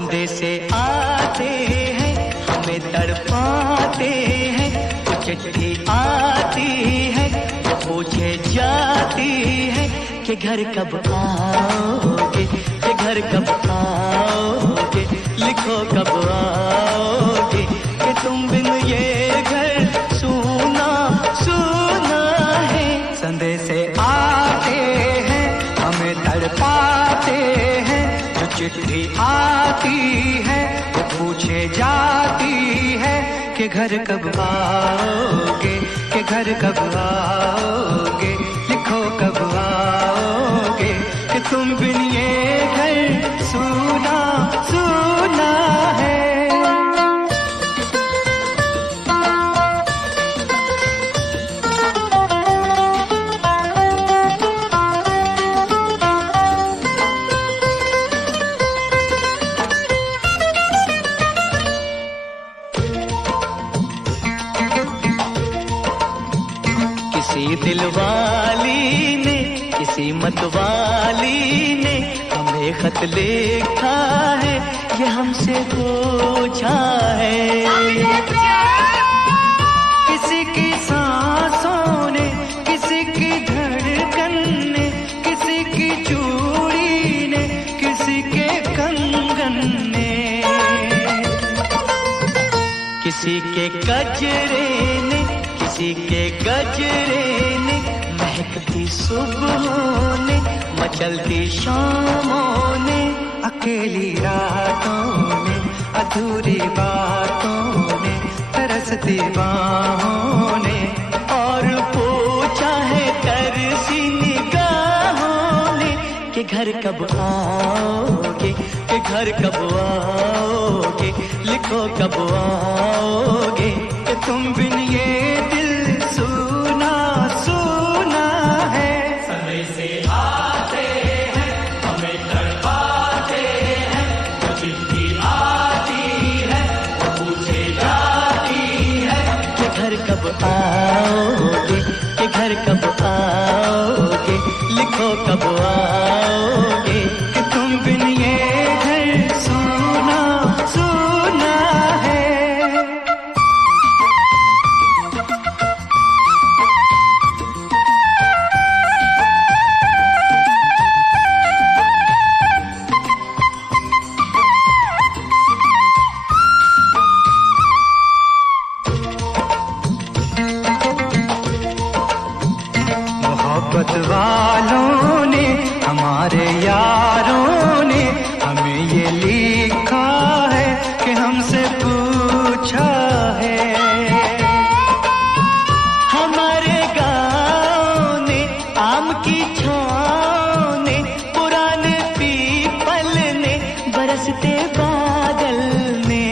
संदेशे आते हैं हमें तड़पाते हैं, वो चिट्ठी आती है वो पूछे जाती है कि घर कब आओगे, कि घर कब आओगे, लिखो कब आओगे, कि तुम बिन ये घर सूना सूना है। संदेशे आते हैं हमें तड़पाते हैं, जो चिट्ठी आती है वो पूछे जाती है कि घर कब आओगे, कि घर कब आओगे, लिखो कब आओगे, कि तुम बिन ये घर सूना सूना है। किसी दिलवाली ने किसी मतवाली ने हमें खत लिखा है, ये हमसे पूछा है। किसी की सांसों ने, किसी की धड़कन ने, किसी की चूड़ी ने, किसी के कंगन ने, किसी के गजरे ने, किसी के गजरे ने, महकती सुबहों ने, मचलती शामों ने, अकेली रातों ने, अधूरी बातों ने, तरसती बाहों ने, और पूछा है तरसी निगाहों ने कि घर कब आओगे, कि घर कब आओगे, लिखो कब आओगे, कि तुम बिन ये दिल सूना सूना है। समय से आते हैं हमें तड़पाते हैं, जो चिट्ठी आती है वो पूछे जाती है कि घर कब आओगे, कि घर कब आओगे, लिखो कब आओगे, कि तुम बिन ये घर सूना सूना है। मोहब्बत वालों ने, हमारे यारों ने हमें ये लिखा है कि हमसे पूछा है। हमारे गाँव ने, आम की छाँव ने, पुराने पीपल ने, बरसते बादल ने,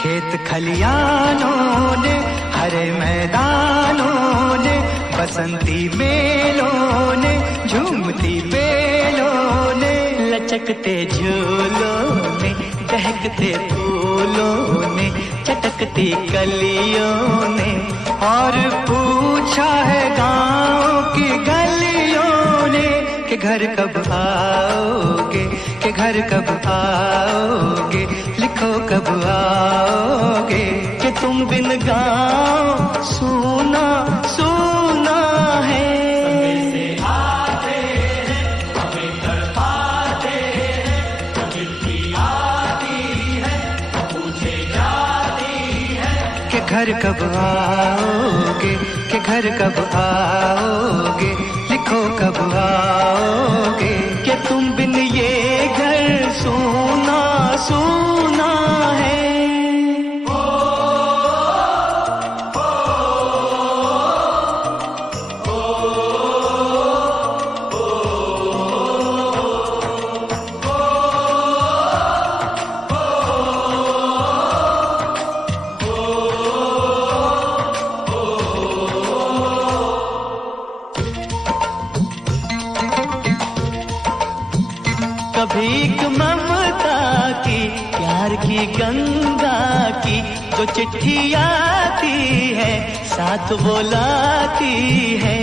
खेत खलियानों ने, हरे मैदानों ने, बसंती मेलों ने, झूमती बेलों ने, लचकते झूलों ने, दहकते फूलों ने, चटकती कलियों ने, और पूछा है गाँव की गलियों ने कि घर कब आओगे, कि घर कब आओगे, लिखो कब आओगे, कि तुम बिन गाँव सूना सूना है। समय से आते हैं हमें तड़पाते हैं, जो चिट्ठी आती है वो पूछे जाती है कि घर कब आओगे, कि घर कब आओगे, लिखो कब आओगे, कि तुम बिन ये घर सूना सूना है। कभी एक ममता की, प्यार की गंगा की, जो चिट्ठी आती है साथ वो लाती है।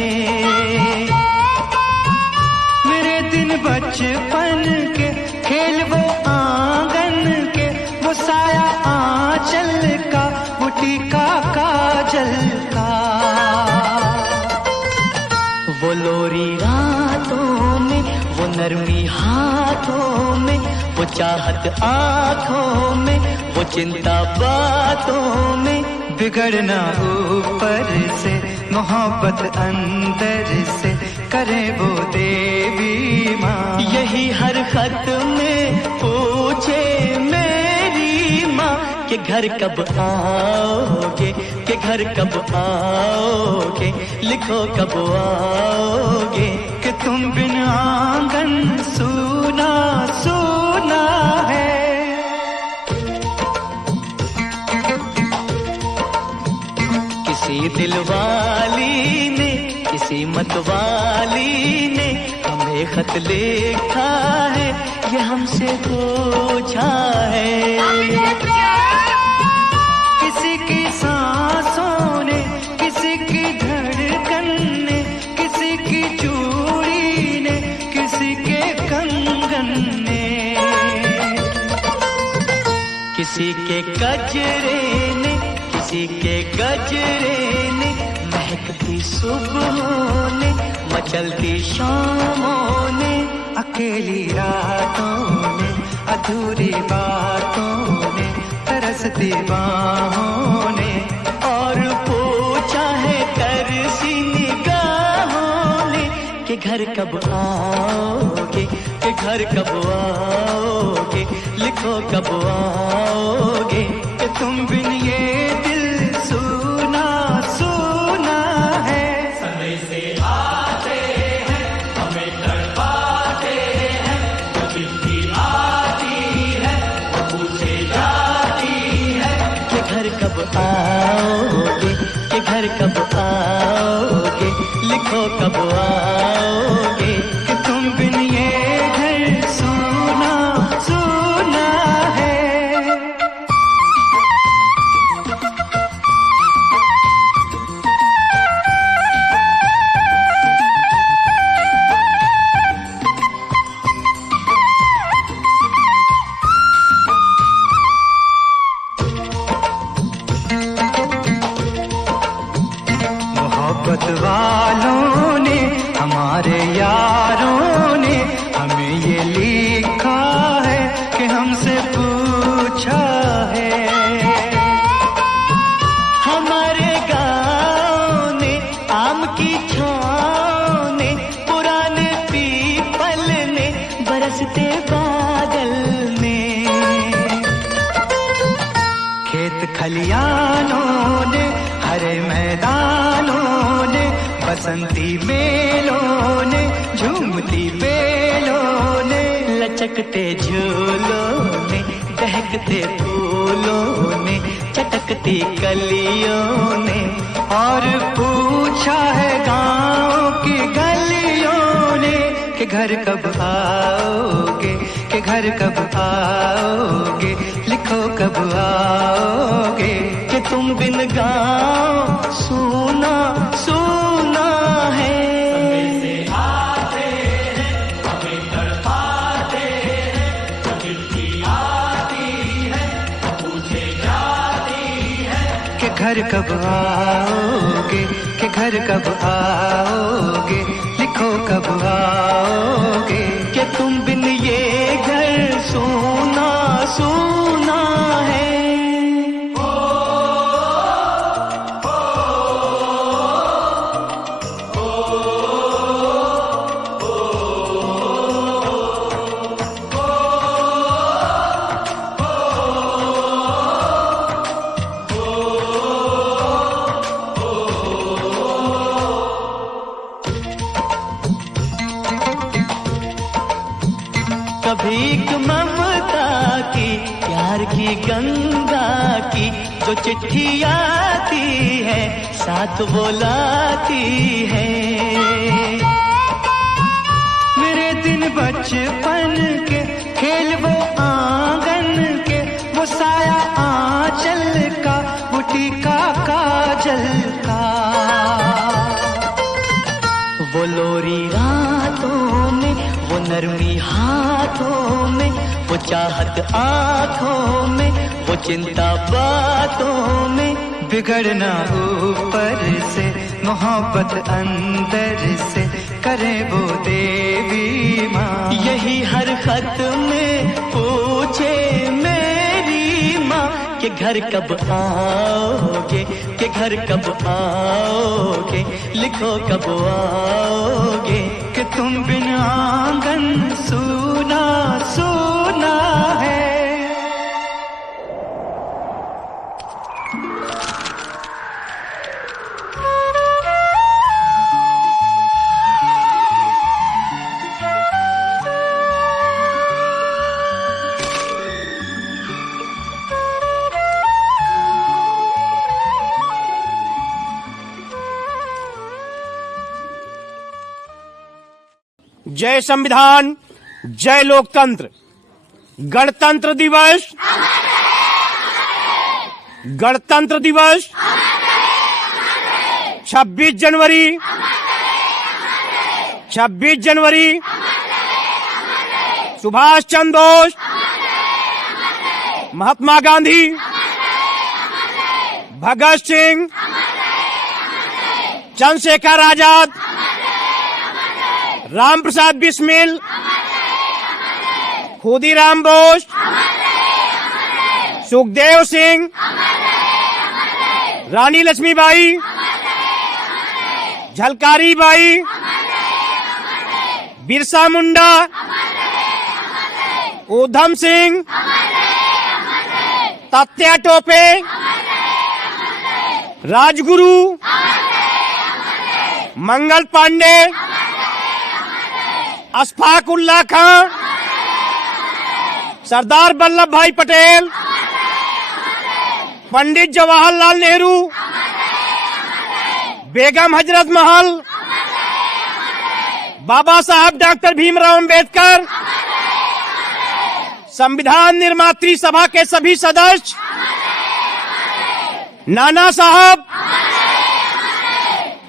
मेरे दिन बचपन के आंचल का, बुटी का काजल का। वो लोरी रातों में, वो नरमी हाथों में, वो चाहत आँखों में, वो चिंता बातों में। बिगड़ना ऊपर से, मोहब्बत अंदर से, करे वो देवी माँ। यही हर खत में पूछे मेरी माँ कि घर कब आओगे, कि घर कब आओगे, लिखो कब आओगे। कि तुम बिन आंगन सूना सूना है। किसी दिलवाली ने, किसी मतवाली ने हमें खत लिखा है, ये हमसे पूछा है। किसी की सांसों ने, किसी की धड़कन ने, किसी की चूड़ी ने, किसी के कंगन ने, किसी के गजरे ने, किसी के गजरे ने, महकती सुबहों ने, मचलती शामों ने, अकेली रातों ने, अधूरी बातों ने, तरसती बाहों ने, और पूछा है तरसी निगाहों ने कि घर कब आओगे, कि घर कब आओगे, लिखो कब आओगे। कि तुम बिन ये दिल सूना सूना है। समय से आते हैं, हमें तड़पाते हैं, वो चिट्ठी आती है, वो पूछे जाती है कि घर कब आओगे, कि घर कब आओगे, लिखो कब आओगे। कि तुम बिन ये घर सूना सूना है। मोहब्बत वालों ने, हमारे यारों ने हमें ये लिखा है कि हमसे पूछा है। हमारे गाँव ने, आम की छाँव ने, पुराने पीपल ने, बरसते बादल ने, खेत खलियानों ने, हरे मैदानों ने, बसंती मेलों ने, झूमती बेलों ने, लचकते झूलों ने, दहकते फूलों ने, चटकती कलियों ने, और पूछा है गाँव की गलियों ने कि घर कब आओगे, कि घर कब आओगे, लिखो कब आओगे। कि तुम बिन गाँव सूना सूना है। समय से आते हैं, हमें तड़पाते हैं, वो चिट्ठी आती है, वो पूछे जाती है कि घर कब आओगे, कि घर कब आओगे, लिखो कब आओगे। कि तुम बिन ये घर सूना सूना है। कभी एक ममता की, प्यार की गंगा की, जो चिट्ठी आती है, साथ वो लाती है। मेरे दिन बचपन के, खेल वो आंगन के, वो साया आंचल का, बुटी का काजल का। वो लोरी रातों में, वो नरमी हाथ हाथों में, वो चाहत आंखों में, वो चिंता बातों में। बिगड़ना ऊपर से, मोहब्बत अंदर से, करे वो देवी माँ। यही हर खत में पूछे मेरी माँ कि घर कब आओगे, कि घर कब आओगे, लिखो कब आओगे। कि तुम बिन आंगन सूना सूना है। जय संविधान, जय लोकतंत्र। गणतंत्र दिवस, गणतंत्र दिवस 26 जनवरी, 26 जनवरी सुभाष चंद्र बोस, महात्मा गांधी, भगत सिंह, चंद्रशेखर आजाद, राम प्रसाद बिस्मिल, खुदीराम बोस, सुखदेव सिंह, रानी लक्ष्मीबाई, झलकारी बाई, बिरसा मुंडा, ऊधम सिंह, तात्या टोपे, राजगुरु, मंगल पांडे, अशफाक उल्लाह खां, सरदार वल्लभ भाई पटेल, पंडित जवाहरलाल नेहरू, बेगम हजरत महल, बाबा साहब डॉक्टर भीमराव अंबेडकर, संविधान निर्मात्री सभा के सभी सदस्य, नाना साहब,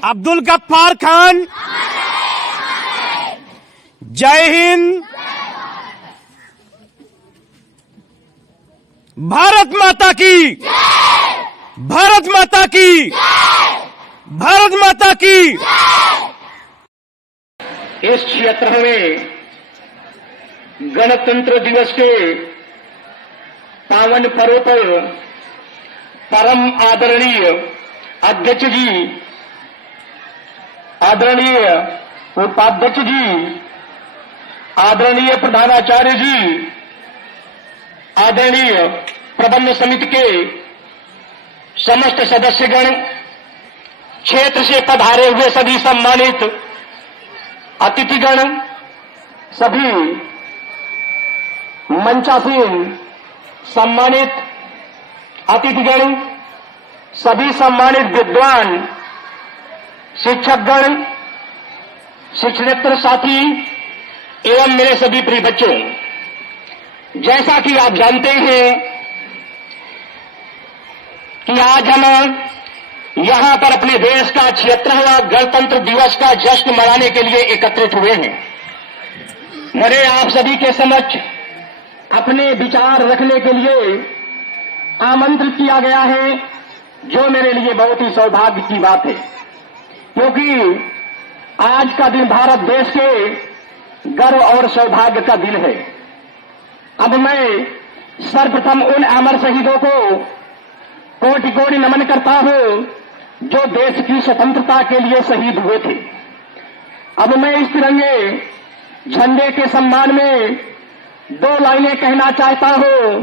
अब्दुल गफ्फार खान, जय हिंद। भारत माता की, भारत माता की, भारत माता की। इस 76वें गणतंत्र दिवस के पावन पर्व पर परम आदरणीय अध्यक्ष जी, आदरणीय उपाध्यक्ष जी, आदरणीय प्रधानाचार्य जी, आदरणीय प्रबंध समिति के समस्त सदस्यगण, क्षेत्र से पधारे हुए सभी सम्मानित अतिथिगण, सभी मंचासीन सम्मानित अतिथिगण, सभी सम्मानित विद्वान, शिक्षकगण, शिक्षणेतर साथी एवं मेरे सभी प्रिय बच्चों, जैसा कि आप जानते हैं कि आज हम यहां पर अपने देश का 76वां गणतंत्र दिवस का जश्न मनाने के लिए एकत्रित हुए हैं। मुझे आप सभी के समक्ष अपने विचार रखने के लिए आमंत्रित किया गया है, जो मेरे लिए बहुत ही सौभाग्य की बात है, क्योंकि आज का दिन भारत देश के गर्व और सौभाग्य का दिन है। अब मैं सर्वप्रथम उन अमर शहीदों को कोटि कोटि नमन करता हूं जो देश की स्वतंत्रता के लिए शहीद हुए थे। अब मैं इस तिरंगे झंडे के सम्मान में 2 लाइनें कहना चाहता हूं।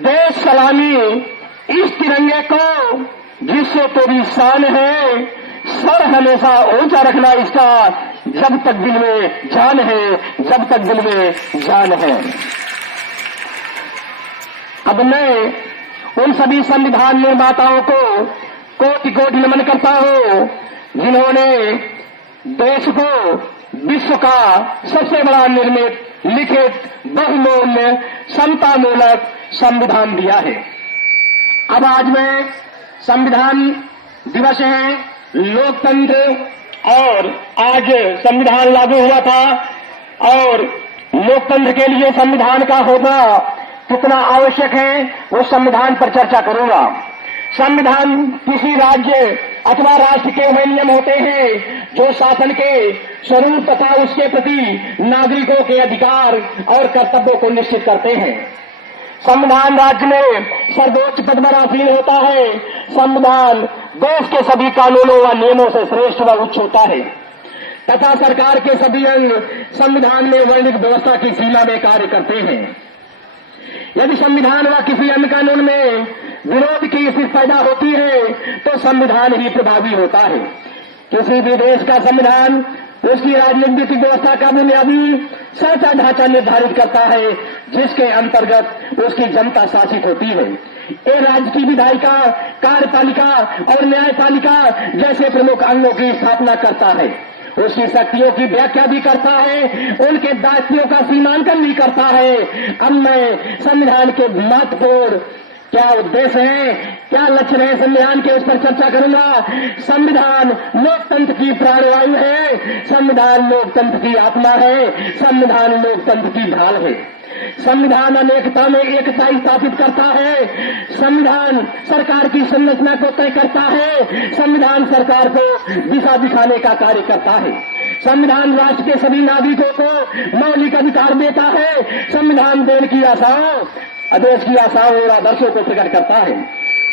देश सलामी इस तिरंगे को जिससे तेरी शान है, सर हमेशा ऊंचा रखना इसका, जब तक दिल में जान है, जब तक दिल में जान है। अब मैं उन सभी संविधान निर्माताओं को कोटि कोटि नमन करता हूं जिन्होंने देश को विश्व का सबसे बड़ा निर्मित, लिखित, बहुमूल्य, समतामूलक संविधान दिया है। अब आज में संविधान दिवस है, लोकतंत्र, और आज संविधान लागू हुआ था और लोकतंत्र के लिए संविधान का होना कितना आवश्यक है वो संविधान पर चर्चा करूंगा। संविधान किसी राज्य अथवा राष्ट्र के वह नियम होते हैं जो शासन के स्वरूप तथा उसके प्रति नागरिकों के अधिकार और कर्तव्यों को निश्चित करते हैं। संविधान राज्य में सर्वोच्च पद पर आसीन होता है। संविधान देश के सभी कानूनों व नियमों से श्रेष्ठ व उच्च होता है तथा सरकार के सभी अंग संविधान में वर्णित व्यवस्था की सीमा में कार्य करते हैं। यदि संविधान व किसी अन्य कानून में विरोध की स्थिति पैदा होती है तो संविधान ही प्रभावी होता है। किसी भी देश का संविधान उसकी राजनीतिक व्यवस्था का बुनियादी साचा ढांचा निर्धारित करता है जिसके अंतर्गत उसकी जनता शासित होती है। ये राज्य की विधायिका, कार्यपालिका और न्यायपालिका जैसे प्रमुख अंगों की स्थापना करता है, उसकी शक्तियों की व्याख्या भी करता है, उनके दायित्वों का सीमांकन भी करता है। अब मैं संविधान के महत्वपूर्ण क्या उद्देश्य है, क्या लक्ष्य है संविधान के, उस पर चर्चा करूंगा। संविधान लोकतंत्र की प्राणवायु है, संविधान लोकतंत्र की आत्मा है, संविधान लोकतंत्र की ढाल है। संविधान अनेकता में एकता स्थापित करता है। संविधान सरकार की संरचना को तय करता है। संविधान सरकार को दिशा दिखाने का कार्य करता है। संविधान राष्ट्र के सभी नागरिकों को मौलिक अधिकार देता है। संविधान देश की आशाओं और आदर्शों को प्रकट करता है।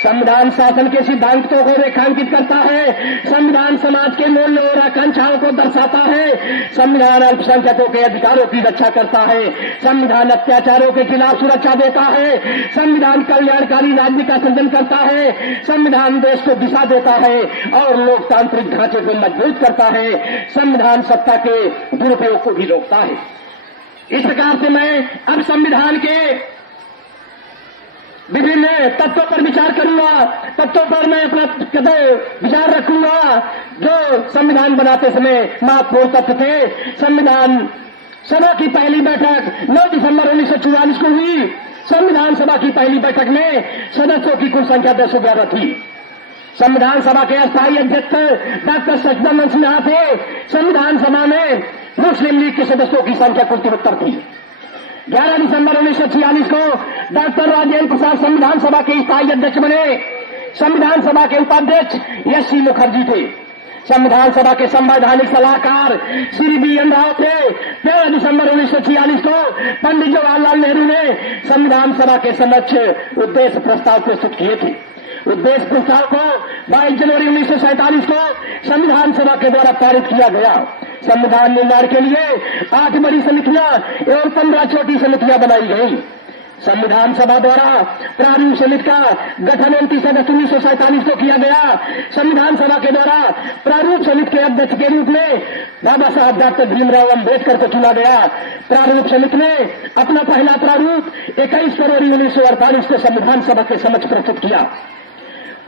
संविधान शासन के सिद्धांतों को रेखांकित करता है। संविधान समाज के मूल्यों और आकांक्षाओं को दर्शाता है। संविधान अल्पसंख्यकों के अधिकारों की रक्षा करता है। संविधान अत्याचारों के खिलाफ सुरक्षा देता है। संविधान कल्याणकारी राज्य का सृजन करता है। संविधान देश को दिशा देता है और लोकतांत्रिक ढांचे को मजबूत करता है। संविधान सत्ता के दुरुपयोग को भी रोकता है। इस प्रकार से मैं अब संविधान के विभिन्न तत्वों पर विचार करूंगा। तत्वों पर मैं अपना विचार रखूंगा जो संविधान बनाते समय महत्वपूर्ण तत्व थे। संविधान सभा की पहली बैठक 9 दिसंबर 1944 को हुई। संविधान सभा की पहली बैठक में सदस्यों की कुल संख्या 211 थी। संविधान सभा के अस्थायी अध्यक्ष डॉक्टर सचिदानंद सिन्हा थे। संविधान सभा में मुस्लिम लीग के सदस्यों की संख्या कुल 73 थी। 11 दिसंबर 1946 को डॉक्टर राजेंद्र प्रसाद संविधान सभा के स्थायी अध्यक्ष बने। संविधान सभा के उपाध्यक्ष एस.सी. मुखर्जी थे। संविधान सभा के संवैधानिक सलाहकार श्री बी.एन. राव थे। 13 दिसंबर 1946 को पंडित जवाहरलाल नेहरू ने संविधान सभा के समक्ष उद्देश्य प्रस्ताव प्रस्तुत किए थे। उद्देश्य प्रस्ताव को 22 जनवरी 1947 को संविधान सभा के द्वारा पारित किया गया। संविधान निर्माण के लिए 8 बड़ी समितियां एवं 15 छोटी समितियां बनाई गई। संविधान सभा द्वारा प्रारूप समिति का गठन 29 अगस्त 1947 को किया गया। संविधान सभा के द्वारा प्रारूप समिति के अध्यक्ष के रूप में बाबा साहब डॉक्टर भीमराव अम्बेडकर को चुना गया। प्रारूप समिति ने अपना पहला प्रारूप 21 फरवरी 1948 को संविधान सभा के समक्ष प्रस्तुत किया।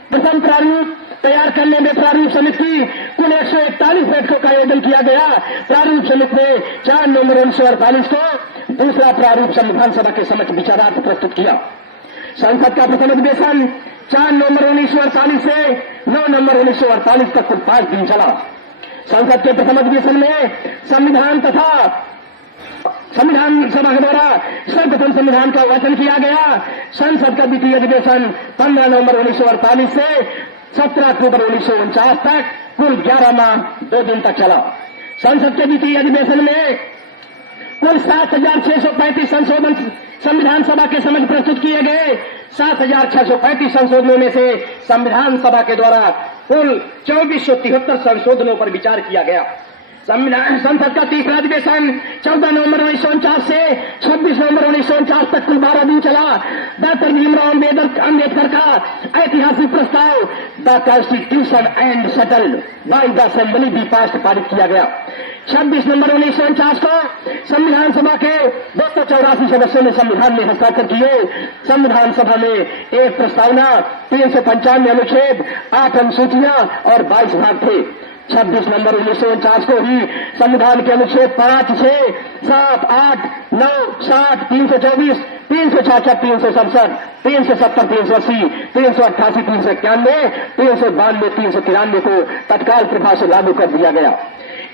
प्रथम प्रारूप तैयार करने में प्रारूप समिति की कुल 141 बैठकों का आयोजन किया गया। प्रारूप समिति ने 4 नवंबर 1948 को दूसरा प्रारूप संविधान सभा के समक्ष विचारार्थ प्रस्तुत किया। संसद का प्रथम अधिवेशन 4 नवंबर 1948 से 9 नवंबर 1948 तक कुल 5 दिन चला। संसद के प्रथम अधिवेशन में संविधान सभा के द्वारा सर्वप्रथम संविधान का वाचन किया गया। संसद का द्वितीय अधिवेशन 15 नवंबर 1948 से 17 अक्टूबर 1949 तक कुल 11 माह 2 दिन तक चला। संसद के द्वितीय अधिवेशन में कुल 7,635 संशोधन संविधान सभा के समक्ष प्रस्तुत किए गए। 7,635 संशोधनों में से संविधान सभा के द्वारा कुल 2473 संशोधनों पर विचार किया गया। संसद का तीसरा अधिवेशन 14 नवंबर 1949 से 26 नवंबर 1949 तक कुल 12 दिन चला। डॉक्टर भीमराव अम्बेडकर का ऐतिहासिक प्रस्ताव the constitution and settled by the assembly भी पारित किया गया। 26 नवंबर 1949 को संविधान सभा के 284 सदस्यों ने संविधान में हस्ताक्षर किए। संविधान सभा में एक प्रस्तावना, 395 अनुच्छेद, 8 अनुसूचियां और 22 भाग थे। 26 नवंबर 1949 को ही संविधान के अनुच्छेद 5, 6, 7, 8, 9, 60, 324, 366, 367, 370, 380, 388, 391, 392, 393 को तत्काल प्रभाव से लागू कर दिया गया।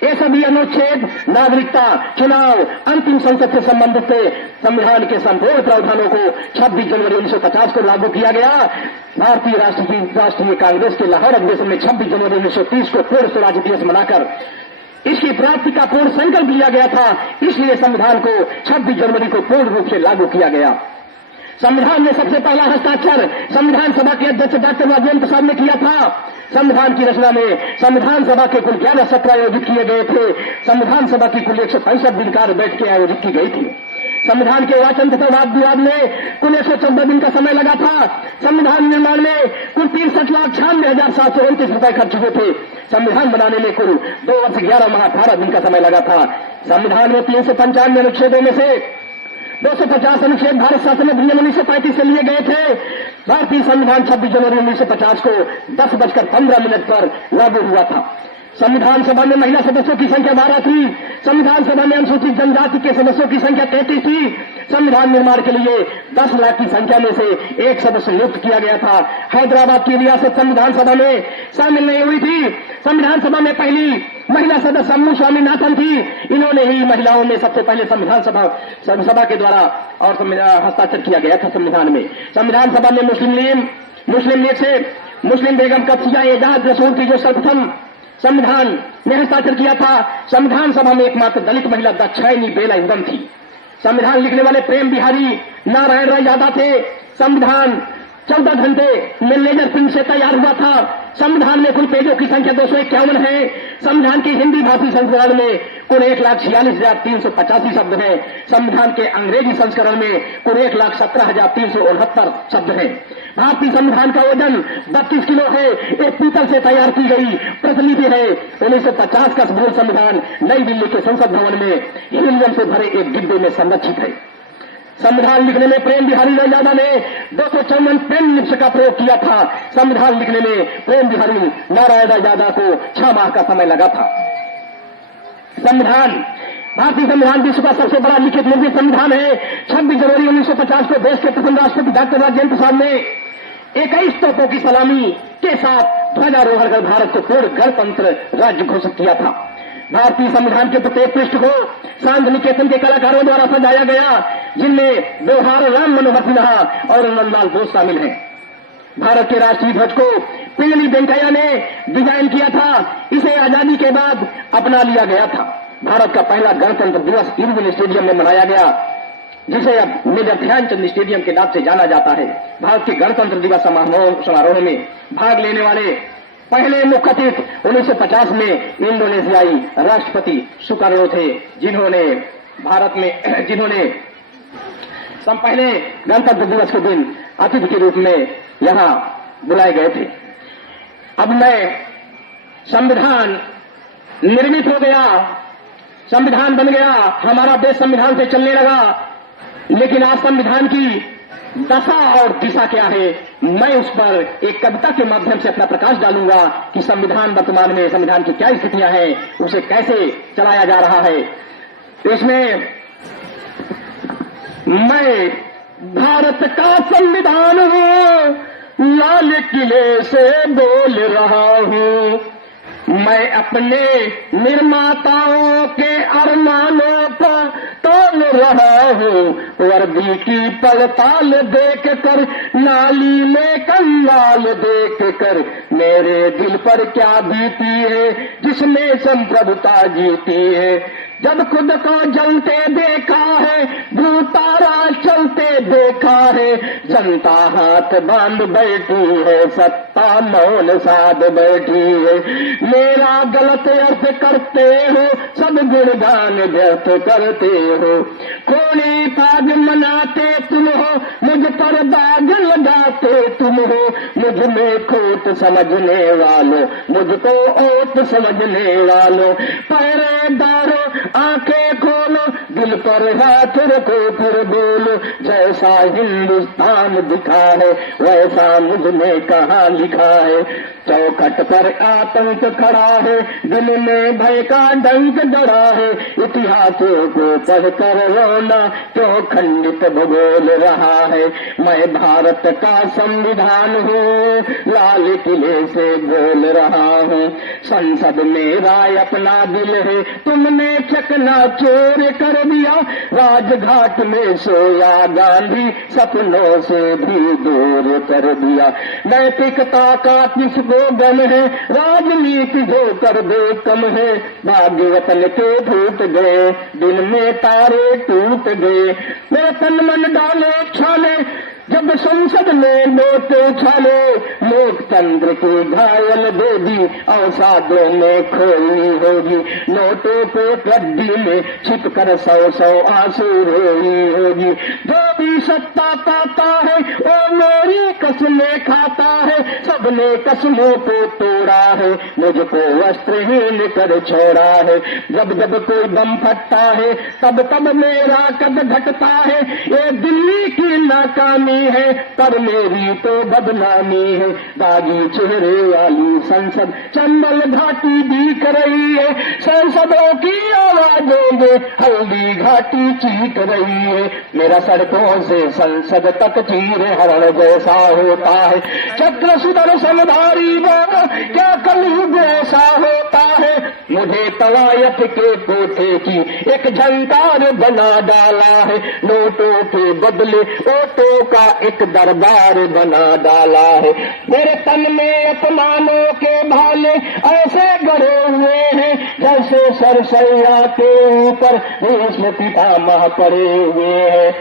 ये सभी अनुच्छेद नागरिकता, चुनाव, अंतिम संसद से संबंधित थे। संविधान के संपूर्ण प्रावधानों को 26 जनवरी 1950 को लागू किया गया। भारतीय राष्ट्रीय कांग्रेस के लाहौर अधिवेशन में 26 जनवरी 1930 को पूर्ण स्वराज दिवस मनाकर इसकी प्राप्ति का पूर्ण संकल्प लिया गया था। इसलिए संविधान को 26 जनवरी को पूर्ण रूप से लागू किया गया। संविधान में सबसे पहला हस्ताक्षर संविधान सभा के अध्यक्ष डॉक्टर राजेंद्र प्रसाद ने किया था। संविधान की रचना में संविधान सभा के कुल 11 सत्र आयोजित किए गए थे। संविधान सभा की कुल 165 दिन कार्य बैठकें आयोजित की गई थी। संविधान के वाचन तथा वाद विवाद में कुल 114 दिन का समय लगा था। संविधान निर्माण में कुल 63,96,729 रुपए खर्च हुए थे। संविधान बनाने में कुल 2 वर्ष 11 माह 18 दिन का समय लगा था। संविधान में 395 अनुच्छेदों में से 250 अनुच्छेद भारत शासन अधिनियम 1935 से लिए गए थे। भारतीय संविधान 26 जनवरी 1950 को 10:15 पर लागू हुआ था। संविधान सभा में महिला सदस्यों की संख्या 12 थी। संविधान सभा में अनुसूचित जनजाति के सदस्यों की संख्या 33 थी। संविधान निर्माण के लिए 10 लाख की संख्या में से एक सदस्य नियुक्त किया गया था। हैदराबाद की रियासत संविधान सभा में शामिल नहीं हुई थी। संविधान सभा में पहली महिला सदस्य अम्मू स्वामीनाथन थी। इन्होंने ही महिलाओं में सबसे पहले संविधान सभा के द्वारा और हस्ताक्षर किया गया था संविधान में। संविधान सभा में मुस्लिम लीग से मुस्लिम बेगम कब्सिया एजाज रसूल की जो सर्वप्रथम संविधान में हस्ताक्षर किया था। संविधान सभा में एकमात्र दलित महिला दाक्षायणी बेला इंगम थी। संविधान लिखने वाले प्रेम बिहारी नारायण राय यादव थे। संविधान 14 घंटे में लेजर प्रिंट से तैयार हुआ था। संविधान में कुल पेजों की संख्या 251 है। संविधान की हिंदी भाषी संस्करण में कुल 1,46,385 शब्द हैं। संविधान के अंग्रेजी संस्करण में कुल 1,17,369 शब्द हैं। भारतीय संविधान का वजन 32 किलो है। एक पीतल से तैयार की गई प्रतिलिपि है। 1950 का मूल संविधान नई दिल्ली के संसद भवन में हीलियम से भरे एक डिब्बे में संरक्षित है। संविधान लिखने में प्रेम बिहारी राय यादव ने 254 पेन निप्स का प्रयोग किया था। संविधान लिखने में प्रेम बिहारी नारायण राय यादव को 6 माह का समय लगा था। भारतीय संविधान विश्व का सबसे बड़ा लिखित निर्मित संविधान है। 26 जनवरी 1950 को देश के प्रथम राष्ट्रपति डॉक्टर राजेंद्र प्रसाद ने 21 तोपों की सलामी के साथ ध्वजारोहण कर भारत को पूर्ण गणतंत्र राज्य घोषित किया था। भारतीय संविधान के प्रत्येक पृष्ठ को शांति निकेतन के कलाकारों द्वारा सजाया गया, जिनमें व्यवहार राम मनोहर सिन्हा और नंदलाल बोस शामिल हैं। भारत के राष्ट्रीय ध्वज को पिंगली वेंकैया ने डिजाइन किया था। इसे आजादी के बाद अपना लिया गया था। भारत का पहला गणतंत्र दिवस इरविन स्टेडियम में मनाया गया, जिसे अब मेजर ध्यानचंद स्टेडियम के नाम से जाना जाता है। भारत के गणतंत्र दिवस समारोह में भाग लेने वाले पहले मुख्य अतिथि 1950 में इंडोनेशियाई राष्ट्रपति सुकार्नो थे, जिन्होंने पहले गणतंत्र दिवस के दिन अतिथि के रूप में यहां बुलाए गए थे। अब संविधान निर्मित हो गया, संविधान बन गया, हमारा देश संविधान से चलने लगा। लेकिन आज संविधान की दशा और दिशा क्या है, मैं उस पर एक कविता के माध्यम से अपना प्रकाश डालूंगा कि संविधान वर्तमान में संविधान की क्या स्थितियां हैं, उसे कैसे चलाया जा रहा है। इसमें मैं भारत का संविधान हूँ, लाल किले से बोल रहा हूँ। मैं अपने निर्माताओं के अरमानों पर तोल रहा हूँ। वर्दी की पड़ताल देख कर, नाली में कंगाल देख कर, मेरे दिल पर क्या बीती है जिसने संप्रभुता जीती है। जब खुद को जलते देखा है, भूतारा चलते देखा है, जनता हाथ बांध बैठी है, सत्ता मौन साध बैठी है। मेरा गलत अर्थ करते हो, सब गुणगान व्यर्थ करते हो। कोड़ी पाग मनाते तुम हो, मुझ पर दाग लगाते तुम हो। मुझ में खोट समझने वालों, मुझको ओट समझने वालों। पहरेदारों आंखें खोलो, दिल पर हाथ रखो फिर बोलो, जैसा हिंदुस्तान दिखा है वैसा मुझने कहाँ लिखा है। चौखट पर आतंक खड़ा है, दिल में भय का डंक डरा है, इतिहासों को पढ़कर रोना क्यों खंडित भूगोल रहा है। मैं भारत का संविधान हूँ, लाल किले से बोल रहा हूँ, संसद मेरा अपना दिल है, तुमने चकनाचूर कर दिया। राजघाट में सोया गांधी सपनों से भी दूर कर दिया। नैतिकता का किसको गम है, राजनीति जो कर दे कम है। भाग्य वतन के फूट गए, दिन में तारे टूट गए। मेरा तन मन डाले छाले जब संसद में नोट उछाले, लोकतंत्र की घायल देवी अवसादों में खोई होगी। नोटों को गड्डी में छिप कर 100 आंसू रोई होगी। जो भी सत्ता पाता है वो मेरी कसमें खाता है, सबने कसमों को तोड़ा है, मुझको वस्त्रहीन कर छोड़ा है। जब जब कोई दम फटता है तब तब मेरा कद घटता है। ये दिल्ली की नाकामी है पर मेरी तो बदनामी है। दागी चेहरे वाली संसद चंबल घाटी दिख रही है, संसदों की आवाजों में हल्दी घाटी चीख रही है। मेरा सड़कों से संसद तक चीर हरण जैसा होता है। चक्र सुदर्शनधारी बाबा क्या कलयुग ऐसा होता है। मुझे तवायफ के कोठे की एक झंकार बना डाला है, नोटों के बदले ओटों का एक दरबार बना डाला है। मेरे तन में अपमानों के भाले ऐसे गड़े हुए हैं जैसे सरसैया के ऊपर भीष्म पितामह पड़े हुए हैं।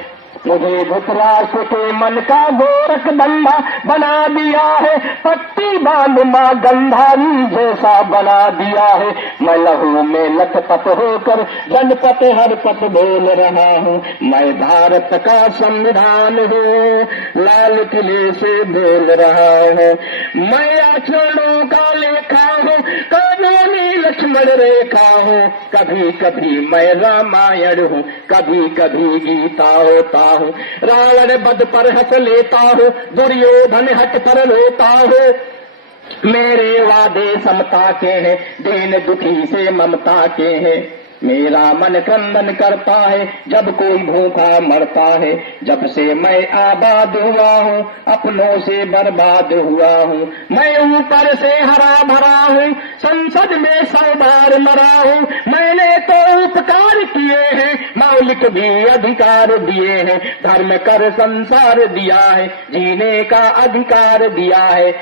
मुझे धृतराष्ट्र के मन का गोरख धंधा बना दिया है, पट्टी बांध मां गंधारी जैसा बना दिया है। मैं लहू में लथपथ होकर जनपथ हर पथ बोल रहा हूँ। मैं भारत का संविधान हूँ, लाल किले से बोल रहा हूँ। मैं आचरणों का लेखा हूँ, कानूनी लक्ष्मण रेखा हूँ। कभी कभी मैं रामायण हूँ, कभी कभी गीता होता हूँ। रावण बद पर हंस लेता हूँ, दुर्योधन हट पर रोता हूँ। मेरे वादे समता के हैं, दीन दुखी से ममता के हैं। मेरा मन क्रंदन करता है जब कोई भूखा मरता है। जब से मैं आबाद हुआ हूँ अपनों से बर्बाद हुआ हूँ। मैं ऊपर से हरा भरा हूँ, संसद में 100 बार मरा हूँ। मैंने तो उपकार किए हैं, मौलिक भी अधिकार दिए हैं। धर्म कर संसार दिया है, जीने का अधिकार दिया है।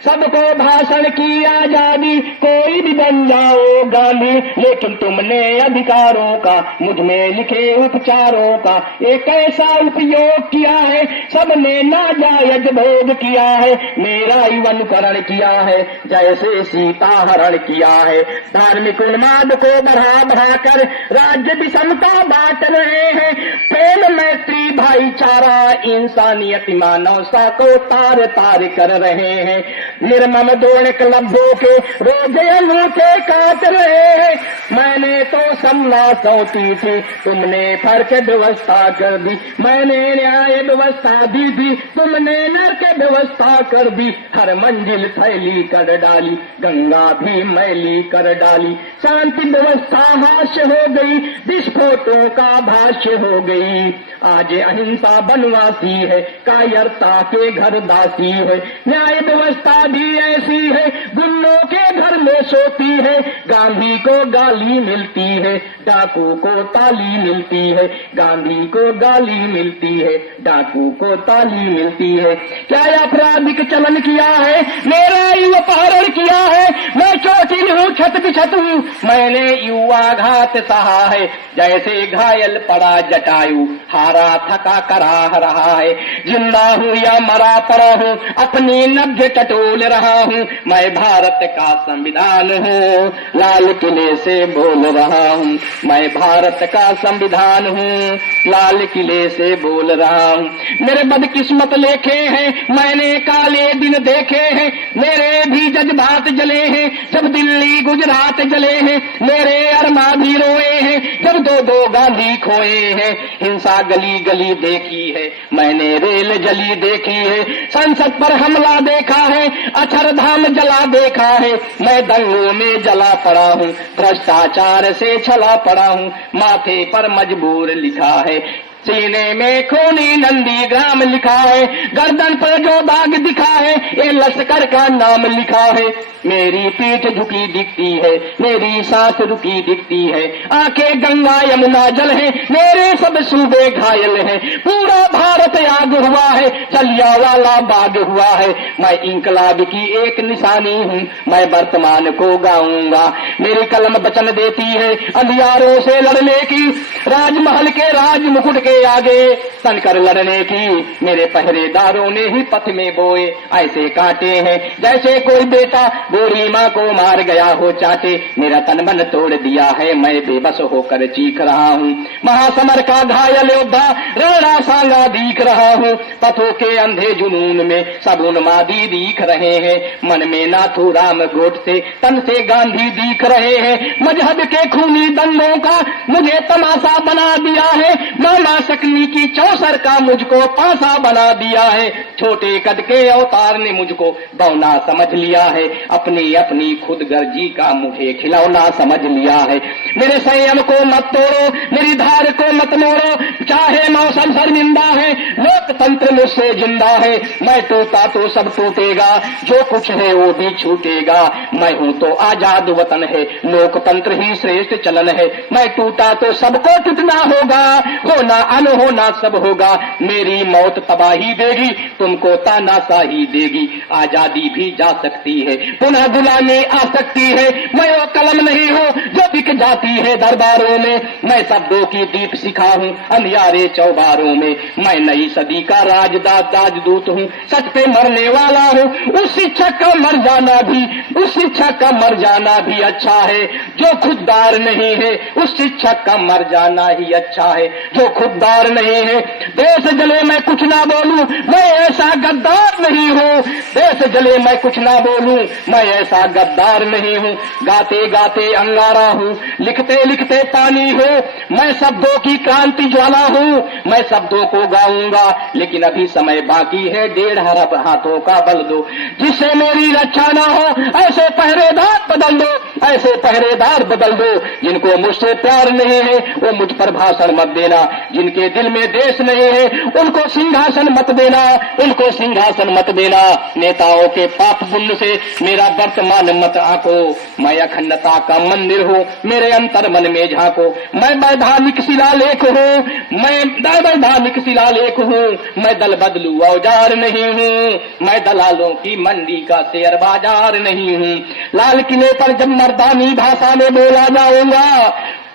सबको भाषण की आजादी, कोई भी बन जाओ गांधी, लेकिन तुमने अधिकारों का मुझ में लिखे उपचारों का एक ऐसा उपयोग किया है, सबने नाजायज भोग किया है। मेरा ही अनुकरण किया है जैसे सीता हरण किया है। धार्मिक उन्माद को बढ़ा बढ़ाकर राज्य विषमता बांट रहे हैं। प्रेम मैत्री भाईचारा इंसानियत मानवता को तार तार कर रहे हैं। निर्मम दोणिक लब्धों के रोजे अंगूठे काट रहे हैं। मैंने तो समला सौंपी थी, तुमने फर्क व्यवस्था कर दी। मैंने न्याय व्यवस्था दी थी, तुमने नरक व्यवस्था कर दी। हर मंजिल फैली कर डाली, गंगा भी मैली कर डाली। शांति व्यवस्था हास्य हो गई, विस्फोटों का भाष्य हो गई। आज अहिंसा बनवासी है, कायरता के घर दासी है। न्याय व्यवस्था भी ऐसी है, गुंडों के घर में सोती है। गांधी को गाली मिलती है, डाकू को ताली मिलती है। गांधी को गाली मिलती है, डाकू को ताली मिलती है। क्या आपराधिक चलन किया है, मेरा युवा अपहरण किया है। मैं चोटिल हूँ, छत बिछत हूँ, मैंने युवाघात सहा है। जैसे घायल पड़ा जटायु, हारा थका का कराह रहा है। जिंदा हूँ या मरा पड़ा हूँ, अपनी नब्ज टटोल रहा हूँ। मैं भारत का संविधान हूँ, लाल किले से बोल रहा हूँ। मैं भारत का संविधान हूँ, लाल किले से बोल रहा हूँ। मेरे बदकिस्मत लेखे हैं, मैंने काले दिन देखे हैं। मेरे भी जज्बात जले हैं जब दिल्ली गुजरात जले हैं। मेरे अरमा भी रोए हैं जब दो दो गांधी खोए हैं। हिंसा गली गली देखी है, मैंने रेल जली देखी है। संसद पर हमला देखा है, अक्षरधाम जला देखा है। मैं दंगों में जला पड़ा हूँ, भ्रष्टाचार से छला पड़ा हूँ। माथे पर मजबूर लिखा है, सीने में खूनी नंदी ग्राम लिखा है। गर्दन पर जो दाग दिखा है, ये लश्कर का नाम लिखा है। मेरी पीठ झुकी दिखती है, मेरी सांस रुकी दिखती है। आंखें गंगा यमुना जल है, मेरे सब सूबे घायल हैं। पूरा भारत आग हुआ है, जलियांवाला बाग हुआ है। मैं इंकलाब की एक निशानी हूँ, मैं वर्तमान को गाऊंगा। मेरी कलम वचन देती है अंधियारों से लड़ने की, राजमहल के राज मुकुट के आगे तनकर लड़ने की। मेरे पहरेदारों ने ही पथ में बोए ऐसे कांटे हैं, जैसे कोई बेटा गोरी माँ को मार गया हो चाटे। मेरा तन मन तोड़ दिया है, मैं बेबस होकर चीख रहा हूँ। महासमर का घायल योद्धा राणा सांगा दिख रहा हूँ। पथों के अंधे जुनून में सब उन्मादी दिख रहे हैं। मन में नाथूराम गोडसे, तन से गांधी दिख रहे हैं। मजहब के खूनी दंगों का मुझे तमाशा बना दिया है। मामा सकनी की चौसर का मुझको पासा बना दिया है। छोटे कद के अवतार ने मुझको बौना समझ लिया है। अपनी अपनी खुद गर्जी का मुझे खिलौना समझ लिया है। मेरे संयम को मत तोड़ो, मेरी धार को मत मोड़ो। चाहे मौसम शर्मिंदा है, लोकतंत्र मुझसे जिंदा है। मैं टूटा तो सब टूटेगा, जो कुछ है वो भी छूटेगा। मैं हूँ तो आजाद वतन है, लोकतंत्र ही श्रेष्ठ चलन है। मैं टूटा तो सबको टूटना होगा, होना अनहोना सब होगा। मेरी मौत तबाही देगी, तुमको तानाशाही देगी। आजादी भी जा सकती है, पुनः गुलामी आ सकती है। मैं वो कलम नहीं हूँ जो बिक जाती है दरबारों में। मैं शब्दों की दीप शिखा हूँ अंधियारे चौबारों में। मैं नई सदी का राजदूत हूँ, सच पे मरने वाला हूँ। उस शिक्षक का मर जाना भी, उस शिक्षक का मर जाना भी अच्छा है जो खुददार नहीं है। उस शिक्षक का मर जाना ही अच्छा है जो खुददार नहीं है। देश जले मैं कुछ ना बोलूं, मैं ऐसा गद्दार नहीं हूँ। देश जले मैं कुछ ना बोलूं, मैं ऐसा गद्दार नहीं हूँ। गाते गाते अंगारा हूँ, लिखते लिखते पानी हूँ। मैं शब्दों की क्रांति ज्वाला हूँ, मैं शब्दों को गाऊंगा। लेकिन अभी समय बाकी है, 1.5 हाथों का बल दो। जिससे मेरी रक्षा ना हो ऐसे पहरेदार बदल दो, ऐसे पहरेदार बदल दो। जिनको मुझसे प्यार नहीं है वो मुझ पर भाषण मत देना। जिनके दिल में देश नहीं है उनको सिंहासन मत देना, उनको सिंहासन मत देना। नेताओं के पाप पुण्य से मेरा वर्तमान मत आंको। मैं अखंडता का मंदिर हूँ, मेरे अंतर मन में झांको। मैं वैधानिक शिलालेख हूँ, मैं वैधानिक शिलालेख हूँ। मैं दल बदलू औजार नहीं हूँ, मैं दलालों की मंडी का शेयर बाजार नहीं हूँ। लाल किले पर जब मर्दानी भाषा में बोला जाऊंगा,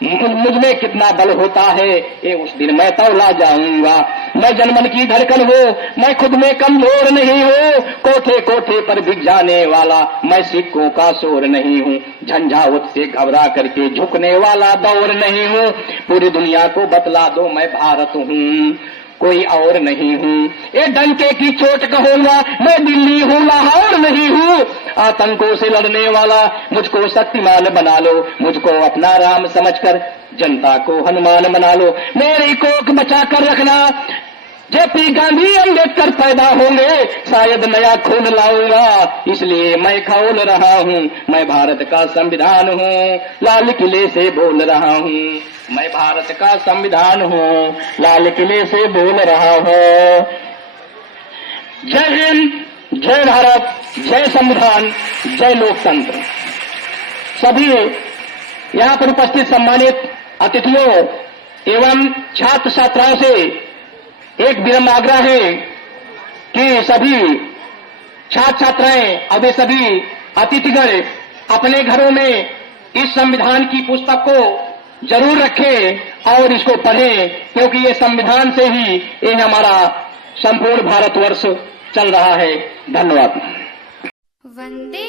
मुझमें कितना बल होता है ये उस दिन मैं तौला जाऊंगा। मैं जनमन की धड़कन हूँ, मैं खुद में कमजोर नहीं हूँ। कोठे कोठे पर बिक जाने वाला मैं सिक्कों का शोर नहीं हूँ। झंझावत से घबरा करके झुकने वाला दौर नहीं हूँ। पूरी दुनिया को बतला दो मैं भारत हूँ, कोई और नहीं हूँ। ये डंके की चोट कहूंगा मैं दिल्ली हूँ, लाहौर नहीं हूँ। आतंकों से लड़ने वाला मुझको शक्तिमान बना लो, मुझको अपना राम समझकर जनता को हनुमान बना लो। मेरी कोख बचा कर रखना, जेपी गांधी अम्बेडकर पैदा होंगे शायद नया खून लाऊंगा। इसलिए मैं खौल रहा हूँ, मैं भारत का संविधान हूँ, लाल किले से बोल रहा हूँ। मैं भारत का संविधान हूँ, लाल किले से बोल रहा हूँ। जय हिंद, जय भारत, जय संविधान, जय लोकतंत्र। सभी यहाँ पर उपस्थित सम्मानित अतिथियों एवं छात्र छात्राओं से एक विनम्र आग्रह है कि सभी छात्र छात्राएं अब सभी अतिथिगण अपने घरों में इस संविधान की पुस्तक को जरूर रखें और इसको पढ़ें, क्योंकि ये संविधान से ही ये हमारा संपूर्ण भारतवर्ष चल रहा है। धन्यवाद। वंदे